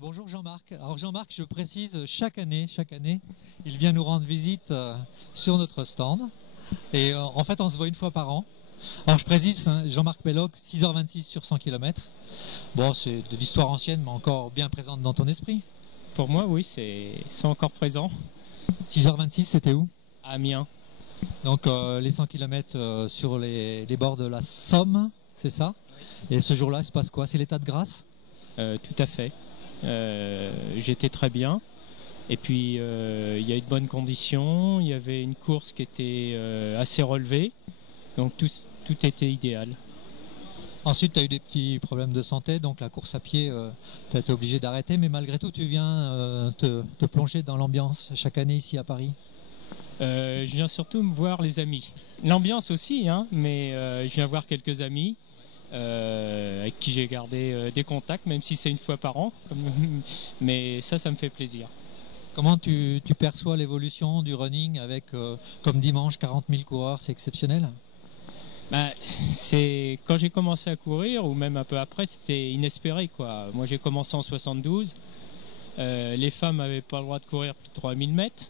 Bonjour Jean-Marc. Alors Jean-Marc, je précise, chaque année, il vient nous rendre visite sur notre stand. Et en fait, on se voit une fois par an. Alors je précise, hein, Jean-Marc Belloc, 6h26 sur 100 km. Bon, c'est de l'histoire ancienne, mais encore bien présente dans ton esprit. Pour moi, oui, c'est encore présent. 6h26, c'était où? À Amiens. Donc les 100 km sur les bords de la Somme, c'est ça? Et ce jour-là, il se passe quoi? C'est l'état de grâce? Tout à fait. J'étais très bien. Et puis, il y a eu de bonnes conditions. Il y avait une course qui était assez relevée. Donc, tout était idéal. Ensuite, tu as eu des petits problèmes de santé, donc la course à pied, tu as été obligé d'arrêter. Mais malgré tout, tu viens te plonger dans l'ambiance chaque année ici à Paris. Je viens surtout me voir les amis. L'ambiance aussi, hein, mais je viens voir quelques amis. Avec qui j'ai gardé des contacts, même si c'est une fois par an. Mais ça me fait plaisir. Comment tu perçois l'évolution du running avec, comme dimanche, 40 000 coureurs, c'est exceptionnel? Bah, c'est quand j'ai commencé à courir, ou même un peu après, c'était inespéré, quoi. Moi, j'ai commencé en 72. Les femmes n'avaient pas le droit de courir plus de 3000 mètres.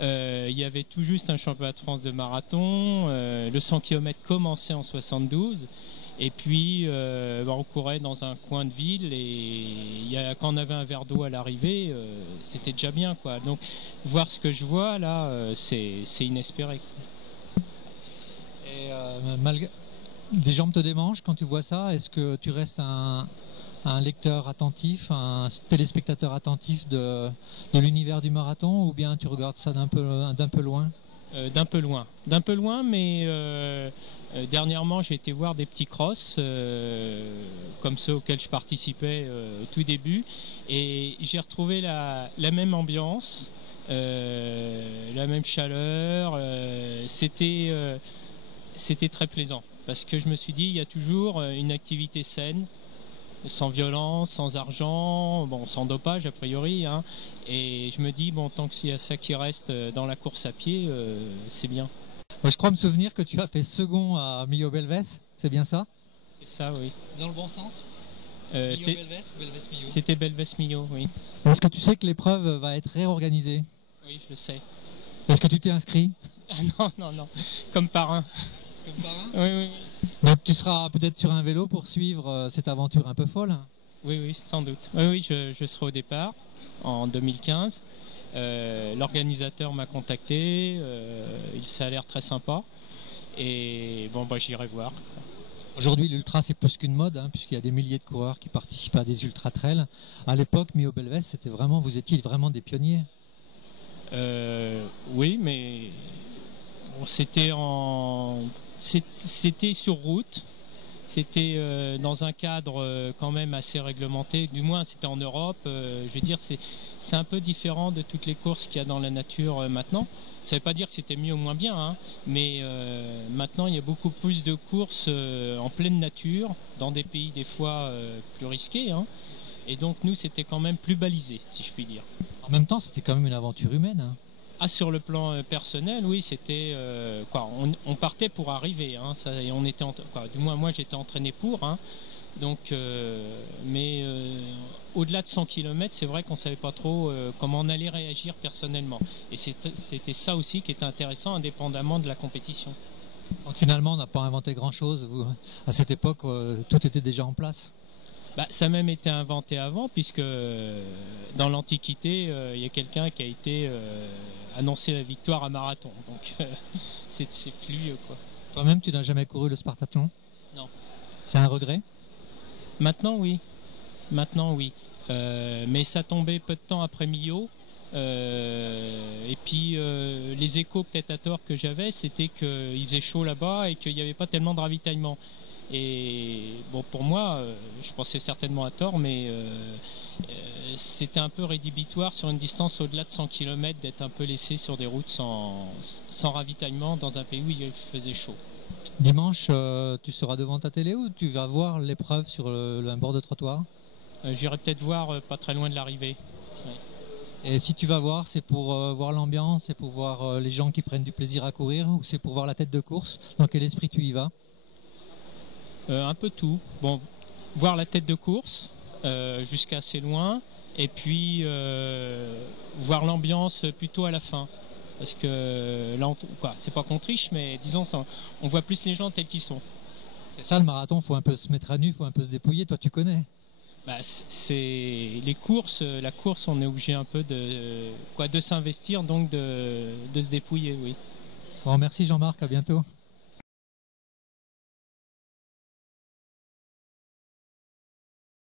Il y avait tout juste un championnat de France de marathon. Le 100 km commençait en 72. Et puis, on courait dans un coin de ville et quand on avait un verre d'eau à l'arrivée, c'était déjà bien, quoi. Donc, voir ce que je vois là, c'est inespéré, quoi. Et des jambes te démangent quand tu vois ça? Est-ce que tu restes un lecteur attentif, un téléspectateur attentif de l'univers du marathon, ou bien tu regardes ça d'un peu loin? D'un peu loin, mais dernièrement j'ai été voir des petits crosses comme ceux auxquels je participais au tout début, et j'ai retrouvé la même ambiance, la même chaleur. C'était très plaisant parce que je me suis dit, il y a toujours une activité saine, sans violence, sans argent, bon, sans dopage a priori, hein. Et je me dis, bon, tant qu'il y a ça qui reste dans la course à pied, c'est bien. Moi, je crois me souvenir que tu as fait second à Millau Belvès, c'est bien ça? C'est ça, oui. Dans le bon sens? Euh, Millau c'est- Belvès ou Belvès Millau? C'était Belvès-Millau, oui. Est-ce que tu sais que l'épreuve va être réorganisée? Oui, je le sais. Est-ce que tu t'es inscrit? Ah non, non, non. Comme parrain. Comme parrain? Oui, oui, Donc tu seras peut-être sur un vélo pour suivre cette aventure un peu folle. oui, oui, sans doute. Oui, oui, je serai au départ en 2015. L'organisateur m'a contacté. Ça a l'air très sympa. Et bon, bah, j'irai voir. Aujourd'hui, l'ultra, c'est plus qu'une mode, hein, puisqu'il y a des milliers de coureurs qui participent à des ultra-trails. À l'époque, Millau Belvès, vous étiez vraiment des pionniers. Oui, mais bon, c'était sur route. C'était dans un cadre quand même assez réglementé. Du moins, c'était en Europe. Je veux dire, c'est un peu différent de toutes les courses qu'il y a dans la nature maintenant. Ça ne veut pas dire que c'était mieux ou moins bien, hein, mais maintenant, il y a beaucoup plus de courses en pleine nature, dans des pays des fois plus risqués, hein. Et donc, nous, c'était quand même plus balisé, si je puis dire. En même temps, c'était quand même une aventure humaine, hein. Ah, sur le plan personnel, oui, c'était quoi. On partait pour arriver, hein, ça, et on était quoi, du moins moi j'étais entraîné pour, hein, donc mais au-delà de 100 km, c'est vrai qu'on savait pas trop comment on allait réagir personnellement, et c'était ça aussi qui était intéressant, indépendamment de la compétition. Donc finalement, on n'a pas inventé grand-chose. À cette époque, tout était déjà en place. Bah, ça a même été inventé avant, puisque dans l'Antiquité, il y a quelqu'un qui a été annoncé la victoire à marathon. Donc c'est plus vieux, quoi. Toi-même, tu n'as jamais couru le Spartathlon? Non. C'est un regret? Maintenant, oui. Maintenant, oui. Mais ça tombait peu de temps après Millau. Et puis les échos peut-être à tort que j'avais, c'était qu'il faisait chaud là-bas et qu'il n'y avait pas tellement de ravitaillement. Et bon, pour moi, je pensais certainement à tort, mais c'était un peu rédhibitoire sur une distance au-delà de 100 km d'être un peu laissé sur des routes sans ravitaillement dans un pays où il faisait chaud. Dimanche, tu seras devant ta télé ou tu vas voir l'épreuve sur un bord de trottoir? J'irai peut-être voir pas très loin de l'arrivée. Ouais. Et si tu vas voir, c'est pour voir l'ambiance, c'est pour voir les gens qui prennent du plaisir à courir, ou c'est pour voir la tête de course? Dans quel esprit tu y vas? Un peu tout. Bon, voir la tête de course jusqu'à assez loin, Et puis voir l'ambiance plutôt à la fin. Parce que là, c'est pas qu'on triche, mais disons, ça, on voit plus les gens tels qu'ils sont. C'est ça le marathon, faut un peu se mettre à nu, faut un peu se dépouiller, toi tu connais. Bah, c'est les courses, la course, on est obligé un peu de s'investir, donc de se dépouiller, oui. Bon, merci Jean-Marc, à bientôt.